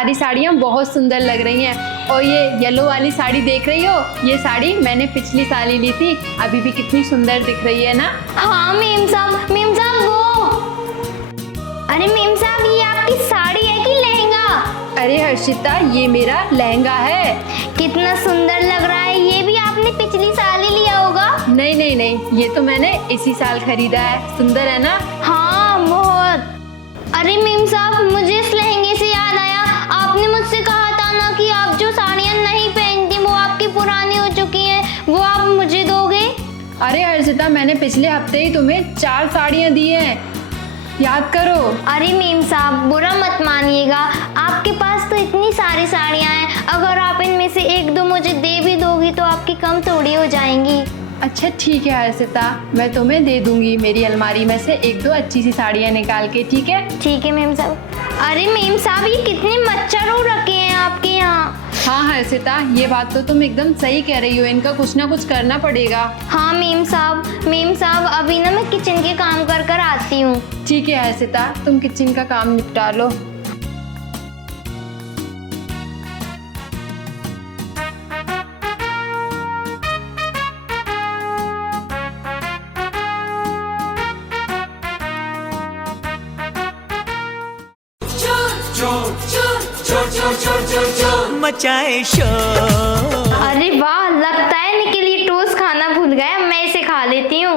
सारी साड़ियाँ बहुत सुंदर लग रही हैं। और ये येलो वाली साड़ी देख रही हो, ये साड़ी मैंने पिछली साल ही ली थी, अभी भी कितनी सुंदर दिख रही है ना। हाँ मेम साहब वो। अरे मेम साहब ये आपकी साड़ी है कि लहंगा? अरे हर्षिता, ये मेरा लहंगा है। कितना सुंदर लग रहा है, ये भी आपने पिछली साल ही लिया होगा? नहीं नहीं नहीं, ये तो मैंने इसी साल खरीदा है। सुंदर है ना? हाँ बहुत। अरे मेम साहब मुझे इस लहंगे से याद आया, आपने मुझसे कहा था ना कि आप जो साड़ियाँ नहीं पहनती वो आपकी पुरानी हो चुकी हैं, वो आप मुझे दोगे? अरे हर्षिता, मैंने पिछले हफ्ते ही तुम्हें 4 साड़ियाँ दी हैं, याद करो। अरे मेम साहब बुरा मत मानिएगा, आपके पास तो इतनी सारी साड़ियाँ हैं, अगर आप इनमें से 1-2 मुझे दे भी दोगी तो आपकी कम थोड़ी हो जाएंगी। अच्छा ठीक है हर्षिता, मैं तुम्हें दे दूंगी मेरी अलमारी में से 1-2 अच्छी सी साड़ियाँ निकाल के, ठीक है? ठीक है मेम साहब। अरे मेम साहब ये कितने मच्छर हो रखे हैं आपके यहाँ। हाँ हर्षिता, ये बात तो तुम एकदम सही कह रही हो, इनका कुछ ना कुछ करना पड़ेगा। हाँ मेम साहब अभी ना मैं किचन के काम कर कर आती हूँ। ठीक है हर्षिता, तुम किचन का काम निपटा लो। मचाए शोर। अरे वाह, लगता है निखिल ये टोस्ट खाना भूल गया, मैं इसे खा लेती हूँ।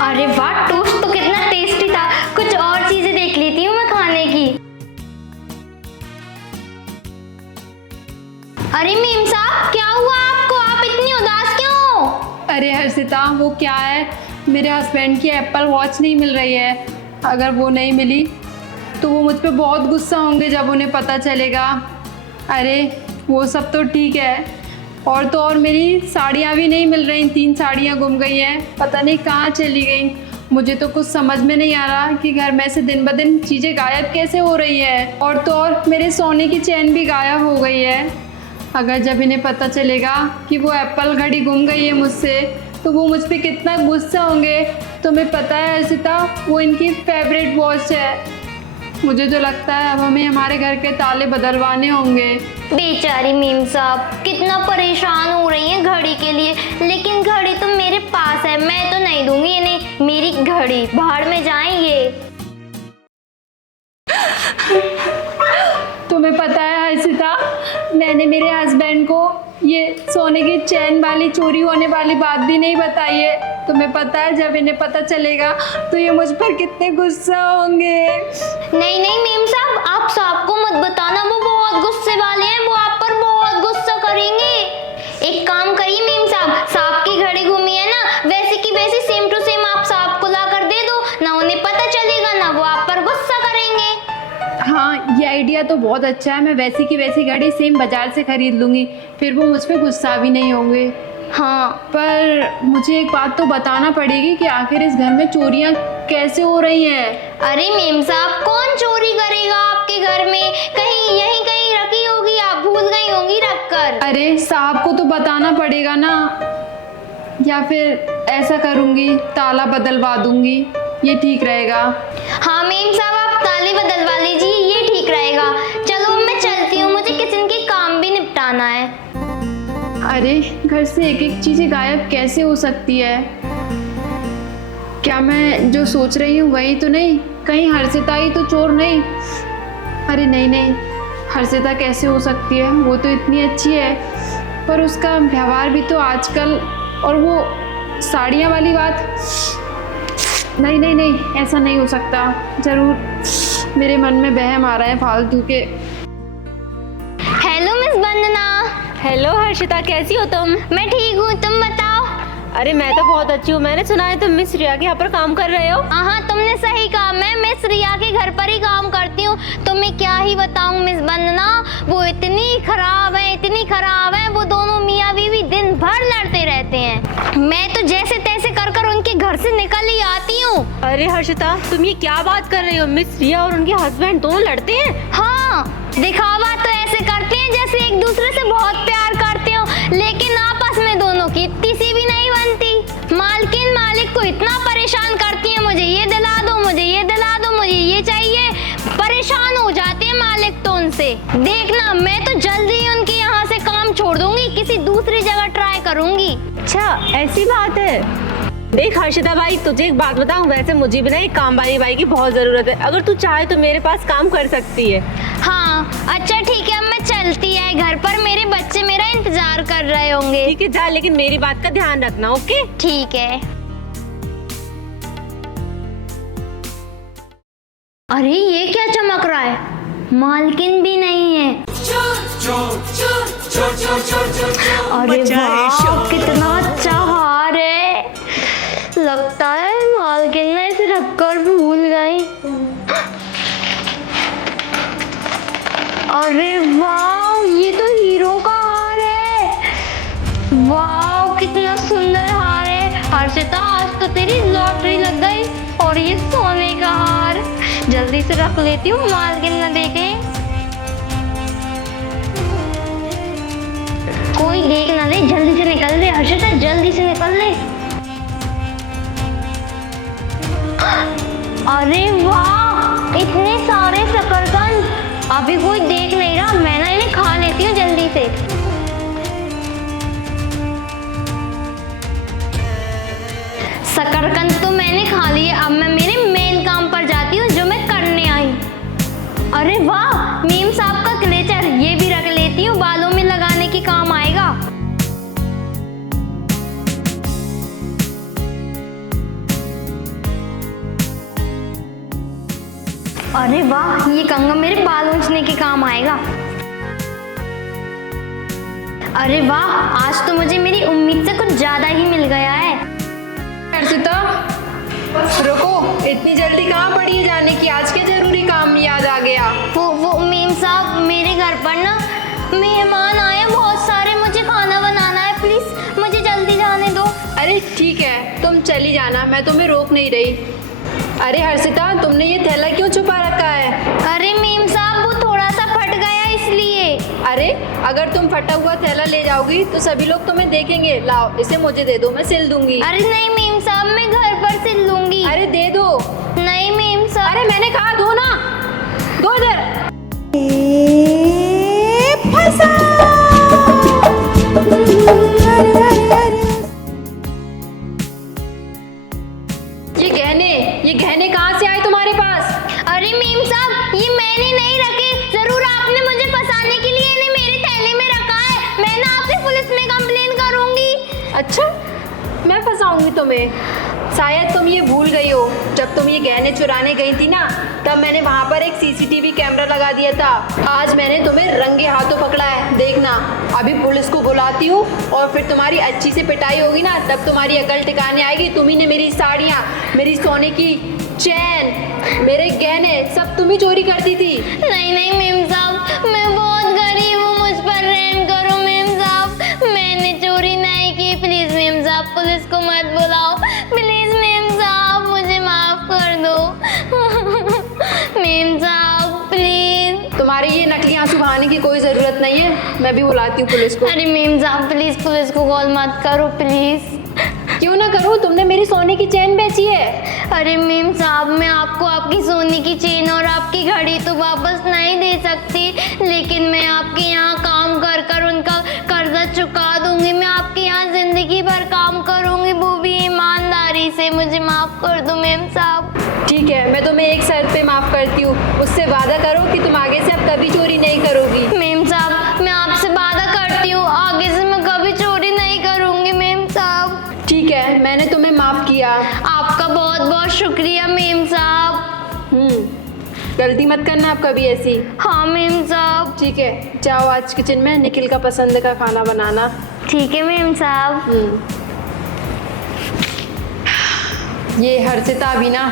अरे वाह, टोस्ट तो कितना टेस्टी था, कुछ और चीजें देख लेती हूँ मैं खाने की। अरे मेम साहब क्या हुआ आपको, आप इतनी उदास क्यों हो? अरे हर्षिता, वो क्या है, मेरे हस्बैंड की एप्पल वॉच नहीं मिल रही है। अगर वो नहीं मिली तो वो मुझ पे बहुत गुस्सा होंगे जब उन्हें पता चलेगा। अरे वो सब तो ठीक है, और तो और मेरी साड़ियाँ भी नहीं मिल रही, 3 साड़ियाँ गुम गई हैं, पता नहीं कहाँ चली गई। मुझे तो कुछ समझ में नहीं आ रहा कि घर में से दिन ब दिन चीज़ें गायब कैसे हो रही है, और तो और मेरे सोने की चैन भी गायब हो गई है। अगर जब इन्हें पता चलेगा कि वो एप्पल घड़ी गुम गई है मुझसे, तो वो मुझ पे कितना गुस्सा होंगे। तुम्हें पता है हर्षिता, वो इनकी फेवरेट वॉच है। मुझे तो लगता है अब हमें हमारे घर के ताले बदलवाने होंगे। बेचारी मेम साहब कितना परेशान हो रही हैं घड़ी के लिए, लेकिन घड़ी तो मेरे पास है, मैं तो नहीं दूंगी इन्हें मेरी घड़ी, बाहर में जाएं ये। तुम्हें पता है हर्षिता, मैंने मेरे हस्बैंड को ये सोने की चैन वाली चोरी होने वाली बात भी नहीं बताई है। तुम्हें पता है जब इन्हें पता चलेगा तो ये मुझ पर कितने गुस्सा होंगे। नहीं नहीं मेम साहब, आप साहब को मत बताना, वो बहुत गुस्से वाले हैं, वो आप पर बहुत गुस्सा करेंगे। एक काम करिए मेम साहब, साहब की घड़ी घूमी है ना, वैसे की वैसे सेम टू सेम आप साहब को ला कर दे दो ना, उन्हें पता चलेगा ना वो आप पर गुस्सा करेंगे। हाँ ये आइडिया तो बहुत अच्छा है, मैं वैसी की वैसी घड़ी सेम बाजार से खरीद लूँगी, फिर वो मुझ पर गुस्सा भी नहीं होंगे। हाँ पर मुझे एक बात तो बताना पड़ेगी कि आखिर इस घर में चोरियाँ कैसे हो रही हैं। अरे मेम साहब कौन चोरी करेगा आपके घर में, कहीं यहीं कहीं रखी होगी, आप भूल गई होंगी रख कर। अरे साहब को तो बताना पड़ेगा ना, या फिर ऐसा करूँगी ताला बदलवा दूँगी, ये ठीक रहेगा। हाँ मेम साहब आप ताले बदलवा लीजिए, ये ठीक रहेगा। चलो मैं चलती हूँ, मुझे किचन के काम भी निपटाना है। अरे घर से एक एक चीज़ें गायब कैसे हो सकती है? क्या मैं जो सोच रही हूँ वही तो नहीं? कहीं हर्षिता ही तो चोर नहीं? अरे नहीं नहीं, हर्षिता कैसे हो सकती है, वो तो इतनी अच्छी है, पर उसका व्यवहार भी तो आजकल, और वो साड़ियाँ वाली बात, नहीं नहीं नहीं, ऐसा नहीं हो सकता। जरूर मेरे मन में वहम आ रहा है फालतू के। हेलो मिस वंदना। हेलो हर्षिता, कैसी हो तुम? मैं ठीक हूँ, तुम बताओ। अरे मैं तो बहुत अच्छी हूँ, मैंने सुना है तुम मिस रिया के यहाँ पर काम कर रहे हो। हाँ तुमने सही कहा, मैं मिस रिया के घर पर ही काम करती हूँ। तुम्हें क्या ही बताऊँ मिस वंदना, वो इतनी खराब है, वो दोनों मियाँ बीवी दिन भर लड़ते रहते हैं। मैं तो जैसे तैसे कर कर उनके घर से निकल ही आती हूँ। अरे हर्षिता तुम ये क्या बात कर रही हो, मिस रिया और उनके हस्बैंड दोनों लड़ते हैं? हाँ, दिखावा तो ऐसे करते हैं जैसे एक दूसरे से बहुत प्यार करते हो, लेकिन आपस में दोनों की इतनी सी भी नहीं बनती। मालकिन मालिक को इतना परेशान करती है, मुझे ये दिला दो, मुझे ये दिला दो, मुझे ये चाहिए, उनसे। देखना मैं तो जल्दी ही उनके यहाँ से काम छोड़ दूंगी, किसी दूसरी जगह ट्राई करूंगी। अच्छा ऐसी बात है। देख हर्षिता भाई, तुझे एक बात बताऊं, वैसे मुझे भी ना एक काम वाली बाई की बहुत जरूरत है। अगर तू चाहे तो मेरे पास काम कर सकती है। हाँ अच्छा ठीक है, अब मैं चलती है, घर पर मेरे बच्चे मेरा इंतजार कर रहे होंगे। ठीक है जा, लेकिन मेरी बात का ध्यान रखना। ओके ठीक है। अरे ये क्या चमक रहा है, मालकिन भी नहीं है। अरे वाह कितना अच्छा हार है, लगता है मालकिन ने इसे रखकर भूल गई। अरे वाह ये तो हीरो का हार है, वाह कितना सुंदर हार है। हर्षिता आज तो तेरी लॉटरी लग गई, और ये सोने का हार जल्दी से रख लेती हूँ, मालकिन न देखे, कोई देख ना ले। जल्दी से निकल ले हर्षिता, जल्दी से निकल ले। अरे वाह इतने सारे शकरकंद, अभी कोई देख नहीं रहा, मैं ना इन्हें खा लेती हूँ जल्दी से। शकरकंद तो मैंने खा लिए, अब मैं मेरे मेन काम पर जाती हूँ जो मैं करने आई। अरे वाह मीम साहब का क्लेचर, ये भी रख लेती हूँ, बालों में लगाने की काम आएगा। अरे वाह ये कंघा मेरे बाल ऊंचने के काम आएगा। अरे वाह आज तो मुझे मेरी उम्मीद से कुछ ज्यादा ही मिल गया है। हर्षिता रुको, इतनी जल्दी कहाँ पड़ी है जाने की, आज के जरूरी काम याद आ गया। वो मीम साहब मेरे घर पर ना मेहमान आए हैं बहुत सारे, मुझे खाना बनाना है, प्लीज मुझे जल्दी जाने दो। अरे ठीक है तुम चली जाना, मैं तुम्हें रोक नहीं रही। अरे हर्षिता तुमने ये थैला क्यों छुपा रखा है? अरे मीम साहब वो थोड़ा सा फट गया इसलिए। अरे अगर तुम फटा हुआ थैला ले जाओगी तो सभी लोग तुम्हें देखेंगे। लाओ इसे मुझे दे दो, मैं सिल दूंगी। अरे नहीं मीम साहब मैं घर पर सिल लूंगी। अरे दे दो। नहीं मीम साहब। अरे मैंने कहा दो ना, दो इधर। ये गहने कहाँ से आए तुम्हारे पास? अरे मीम साहब ये मैंने नहीं रखे, जरूर आपने मुझे फंसाने के लिए इन्हें मेरे थैले में रखा है, मैं ना आपसे पुलिस में कंप्लेन करूंगी। अच्छा मैं फंसाऊंगी तुम्हें? शायद तुम ये भूल गई हो, जब तुम ये गहने चुराने गई थी ना, तब मैंने वहाँ पर एक सीसीटीवी कैमरा लगा दिया था। आज मैंने तुम्हें रंगे हाथों पकड़ा है, देखना। अभी पुलिस को बुलाती हूँ और फिर तुम्हारी अच्छी से पिटाई होगी ना, तब तुम्हारी अकल ठिकाने आएगी। तुम्ही ने मेरी साड़ियाँ, मेरी सोने की चैन, मेरे गहने सब तुम ही चोरी करती थी। नहीं नहीं मीम साहब मैं बहुत गरीब हूँ, मुझ पर रहम करो मीम साहब, मैंने चोरी नहीं की, प्लीज मीम साहब पुलिस को मत बुलाओ, प्लीज मीम साहब मुझे माफ कर दो। मीम साहब प्लीज। तुम्हारे ये नकली आंसू बहाने की कोई ज़रूरत नहीं है, मैं भी बुलाती हूँ पुलिस को। अरे मीम साहब प्लीज पुलिस को कॉल मत करो प्लीज। क्यों ना करूँ, तुमने मेरी सोने की चैन बेची है। अरे मीम साहब मैं आपको आपकी सोने की चेन और आपकी घड़ी तो वापस नहीं दे सकती, लेकिन मैं आपके यहाँ काम कर कर उनका कर्जा चुका दूंगी। मैं आपके यहाँ जिंदगी भर काम करूंगी, वो भी ईमानदारी से। मुझे माफ कर दो मीम साहब। ठीक है मैं तुम्हें एक शर्त पे माफ़ करती हूँ, उससे वादा करो कि तुम आगे से अब कभी चोरी नहीं करोगी। मीम साहब मैं आपसे वादा करती हूँ आगे से मैं कभी चोरी नहीं करूंगी मीम साहब। ठीक है मैंने तुम्हें माफ़ किया। आपका बहुत बहुत शुक्रिया मीम साहब। गलती मत करना आप कभी ऐसी। हाँ मीम साहब। ठीक है जाओ आज किचन में निखिल का पसंद का खाना बनाना। ठीक है मीम साहब। ये हर्षिता भी ना